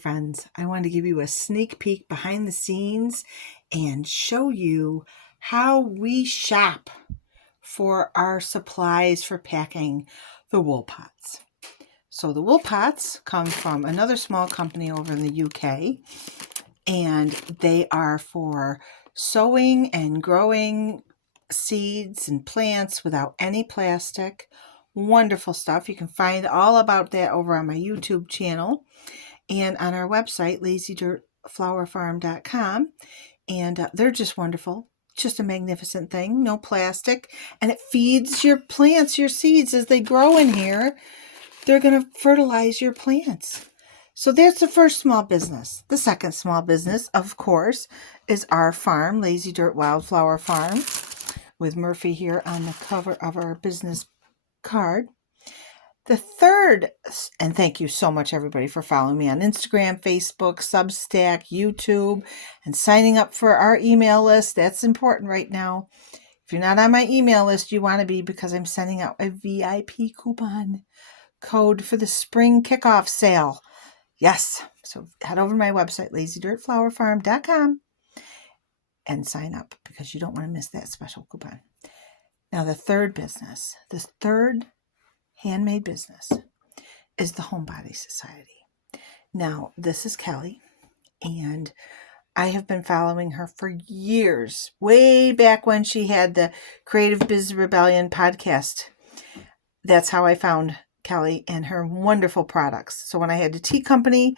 Friends, I wanted to give you a sneak peek behind the scenes and show you how we shop for our supplies for packing the wool pots. So the wool pots come from another small company over in the UK, and they are for sowing and growing seeds and plants without any plastic. Wonderful stuff. You can find all about that over on my YouTube channel and on our website, lazydirtflowerfarm.com. And they're just wonderful. Just a magnificent thing. No plastic. And it feeds your plants, your seeds, as they grow in here. They're going to fertilize your plants. So that's the first small business. The second small business, of course, is our farm, Lazy Dirt Wildflower Farm, with Murphy here on the cover of our business card. The third, and thank you so much, everybody, for following me on Instagram, Facebook, Substack, YouTube, and signing up for our email list. That's important right now. If you're not on my email list, you want to be, because I'm sending out a VIP coupon code for the spring kickoff sale. Yes. So head over to my website, lazydirtflowerfarm.com, and sign up, because you don't want to miss that special coupon. Now, the third business, this third handmade business, is the Homebody Society. Now, this is Kelly, and I have been following her for years, way back when she had the Creative Biz Rebellion podcast. That's how I found Kelly and her wonderful products. So when I had the tea company,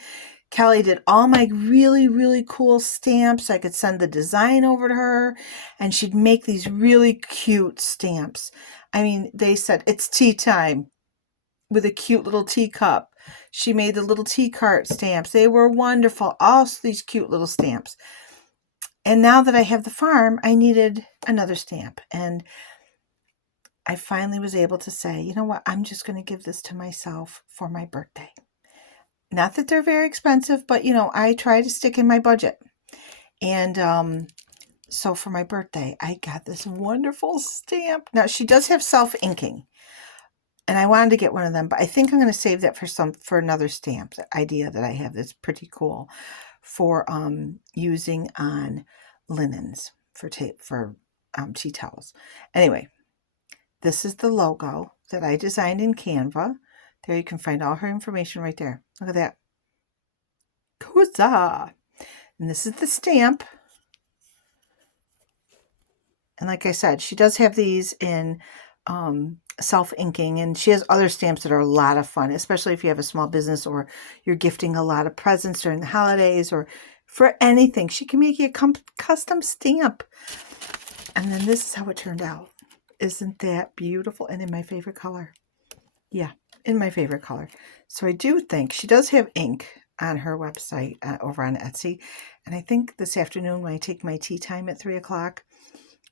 Kelly did all my really, really cool stamps. I could send the design over to her, and she'd make these really cute stamps. I mean, they said, "It's tea time," with a cute little teacup. She made the little tea cart stamps. They were wonderful. All these cute little stamps. And now that I have the farm, I needed another stamp. And I finally was able to say, you know what? I'm just going to give this to myself for my birthday. Not that they're very expensive, but, I try to stick in my budget. And so for my birthday, I got this wonderful stamp. Now, she does have self-inking, and I wanted to get one of them, but I think I'm going to save that for another stamp idea that I have that's pretty cool for using on linens for tea towels. Anyway, this is the logo that I designed in Canva. There you can find all her information right there. Look at that. Huzzah! And this is the stamp. And like I said, she does have these in self-inking, and she has other stamps that are a lot of fun, especially if you have a small business or you're gifting a lot of presents during the holidays or for anything. She can make you a custom stamp. And then this is how it turned out. Isn't that beautiful? And in my favorite color. Yeah, in my favorite color. So I do think she does have ink on her website over on Etsy. And I think this afternoon, when I take my tea time at 3 o'clock,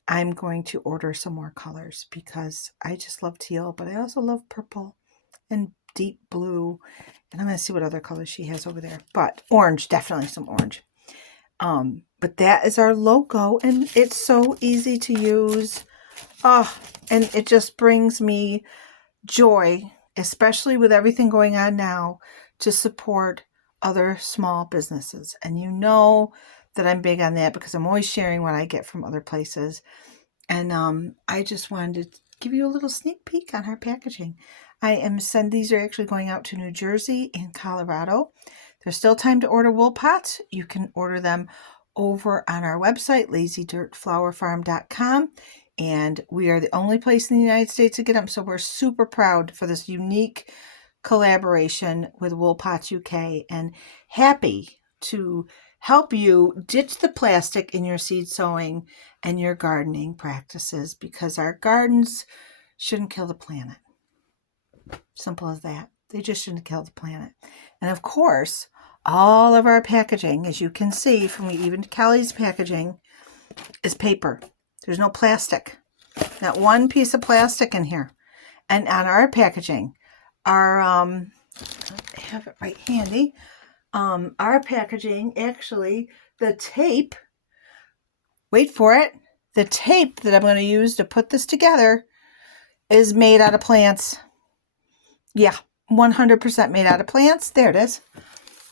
I'm going to order some more colors, because I just love teal, but I also love purple and deep blue. And I'm going to see what other colors she has over there. But orange, definitely some orange. But that is our logo, and it's so easy to use. Oh, and it just brings me joy, especially with everything going on now, to support other small businesses. And you know that I'm big on that, because I'm always sharing what I get from other places. And I just wanted to give you a little sneak peek on her packaging. These are actually going out to New Jersey and Colorado. There's still time to order wool pots. You can order them over on our website, lazydirtflowerfarm.com. And we are the only place in the United States to get them. So we're super proud for this unique collaboration with Wool Pots UK, and happy to help you ditch the plastic in your seed sowing and your gardening practices, because our gardens shouldn't kill the planet. Simple as that. They just shouldn't kill the planet. And of course, all of our packaging, as you can see from even Kelly's packaging, is paper. There's no plastic. Not one piece of plastic in here. And on our packaging, I have it right handy. Our packaging, actually, the tape, wait for it, the tape that I'm going to use to put this together is made out of plants. Yeah, 100% made out of plants. There it is.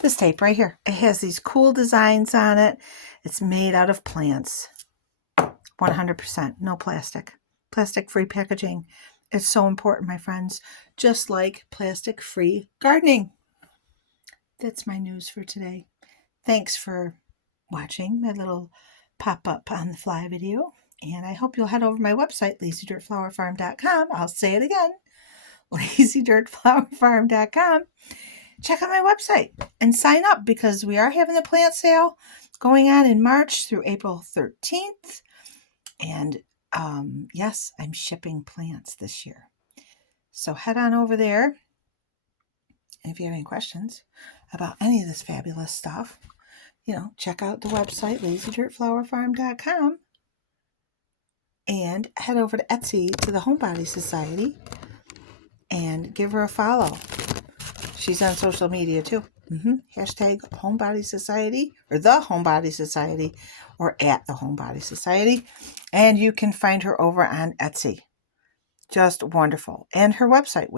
This tape right here. It has these cool designs on it. It's made out of plants. 100%. No plastic. Plastic-free packaging. It's so important, my friends. Just like plastic-free gardening. That's my news for today. Thanks for watching my little pop-up on the fly video. And I hope you'll head over to my website, lazydirtflowerfarm.com. I'll say it again. lazydirtflowerfarm.com. Check out my website and sign up because we are having a plant sale going on in March through April 13th. And yes, I'm shipping plants this year. So head on over there. And if you have any questions about any of this fabulous stuff, check out the website, lazydirtflowerfarm.com. And head over to Etsy to the Homebody Society and give her a follow. She's on social media too. Hashtag Homebody Society or the Homebody Society or at the Homebody Society. And you can find her over on Etsy. Just wonderful. And her website,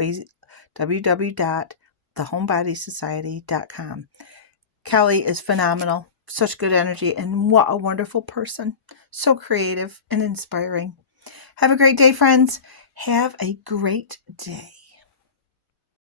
www.thehomebodysociety.com. Kelly is phenomenal. Such good energy and what a wonderful person. So creative and inspiring. Have a great day, friends. Have a great day.